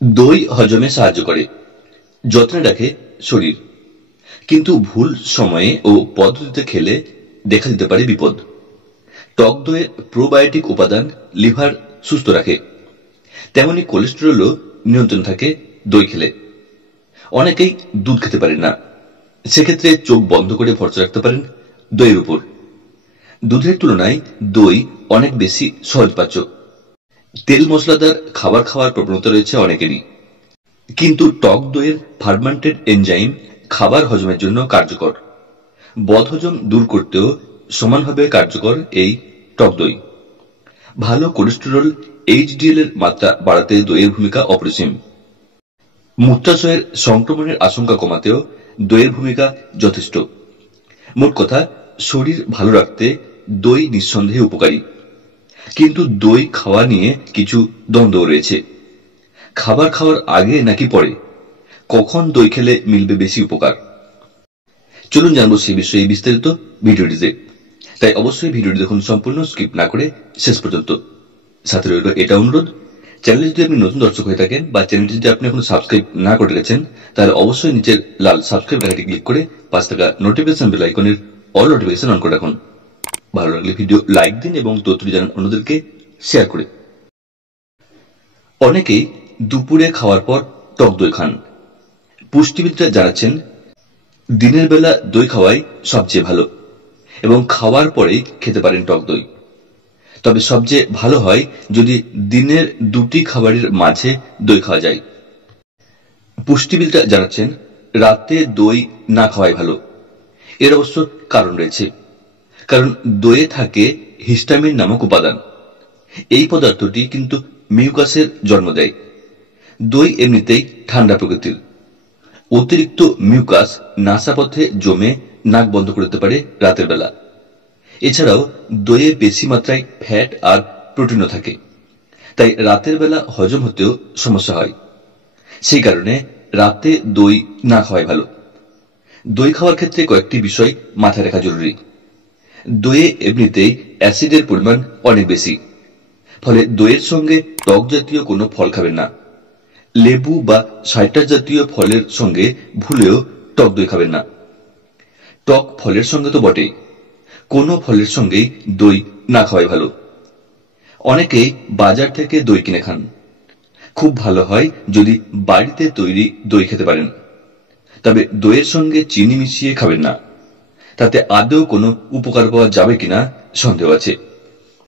দই হজমে সাহায্য করে, যত্নে রাখে শরীর, কিন্তু ভুল সময়ে ও পদ্ধতিতে খেলে দেখা দিতে পারে বিপদ। টক দইয়ে প্রোবায়োটিক উপাদান লিভার সুস্থ রাখে, তেমনি কোলেস্টেরলও নিয়ন্ত্রণ থাকে দই খেলে। অনেকেই দুধ খেতে পারেন না, সেক্ষেত্রে চোখ বন্ধ করে ভরসা রাখতে পারেন দইয়ের উপর। দুধের তুলনায় দই অনেক বেশি সহজপাচ্য। তেল মশলাদার খাবার খাওয়ার প্রবণতা রয়েছে অনেকেরই, কিন্তু টক দইয়ের ফার্মেন্টেড এনজাইম খাবার হজমের জন্য কার্যকর। বদহজম দূর করতেও সমানভাবে কার্যকর এই টক দই। ভালো কোলেস্টেরল এইচডিএল এর মাত্রা বাড়াতে দইয়ের ভূমিকা অপরিসীম। মূত্রাশয়ের সংক্রমণের আশঙ্কা কমাতেও দইয়ের ভূমিকা যথেষ্ট। মোট কথা, শরীর ভালো রাখতে দই নিঃসন্দেহে উপকারী, কিন্তু দই খাওয়া নিয়ে কিছু দ্বন্দ্ব রয়েছে। খাবার খাওয়ার আগে নাকি পরে, কখন দই খেলে মিলবে বেশি উপকার? চলুন জানবো সেই বিষয়ে বিস্তারিত ভিডিওটিতে। তাই অবশ্যই ভিডিওটি দেখুন সম্পূর্ণ, স্কিপ না করে শেষ পর্যন্ত। সাথে রইল এটা অনুরোধ, চ্যানেলে যদি আপনি নতুন দর্শক হয়ে থাকেন বা চ্যানেলটি যদি আপনি এখনো সাবস্ক্রাইব না করে রেখেছেন, তাহলে অবশ্যই নিচের লাল সাবস্ক্রাইব বাটনটি ক্লিক করে পাশ থাকা নোটিফিকেশন বেল আইকনের অল নোটিফিকেশন অন করে রাখুন। ভালো লাগলে ভিডিও লাইক দিন এবং তথ্যটি জানান অন্যদেরকে শেয়ার করে। অনেকেই দুপুরে খাওয়ার পর টক দই খান। পুষ্টিবিদরা জানাচ্ছেন দিনের বেলা দই খাওয়াই সবচেয়ে ভালো এবং খাওয়ার পরেই খেতে পারেন টক দই। তবে সবচেয়ে ভালো হয় যদি দিনের দুটি খাবারের মাঝে দই খাওয়া যায়। পুষ্টিবিদরা জানাচ্ছেন রাতে দই না খাওয়াই ভালো। এর অবশ্য কারণ রয়েছে, কারণ দইয়ে থাকে হিস্টামিন নামক উপাদান। এই পদার্থটি কিন্তু মিউকাসের জন্ম দেয়। দই এমনিতেই ঠান্ডা প্রকৃতির। অতিরিক্ত মিউকাস নাসাপথে জমে নাক বন্ধ করতে পারে রাতের বেলা। এছাড়াও দইয়ে বেশি মাত্রায় ফ্যাট আর প্রোটিনও থাকে, তাই রাতের বেলা হজম হতেও সমস্যা হয়। সেই কারণে রাতে দই না খাওয়াই ভালো। দই খাওয়ার ক্ষেত্রে কয়েকটি বিষয় মাথায় রাখা জরুরি। দইয়ে এমনিতেই অ্যাসিডের পরিমাণ অনেক বেশি, ফলে দইয়ের সঙ্গে টক জাতীয় কোনো ফল খাবেন না। লেবু বা সাইট্রাস জাতীয় ফলের সঙ্গে ভুলেও টক দই খাবেন না। টক ফলের সঙ্গে তো বটেই, কোনো ফলের সঙ্গেই দই না খাওয়াই ভালো। অনেকেই বাজার থেকে দই কিনে খান। খুব ভালো হয় যদি বাড়িতে তৈরি দই খেতে পারেন, তবে দইয়ের সঙ্গে চিনি মিশিয়ে খাবেন না। তাতে আদৌ কোনো উপকার পাওয়া যাবে কিনা সন্দেহ আছে।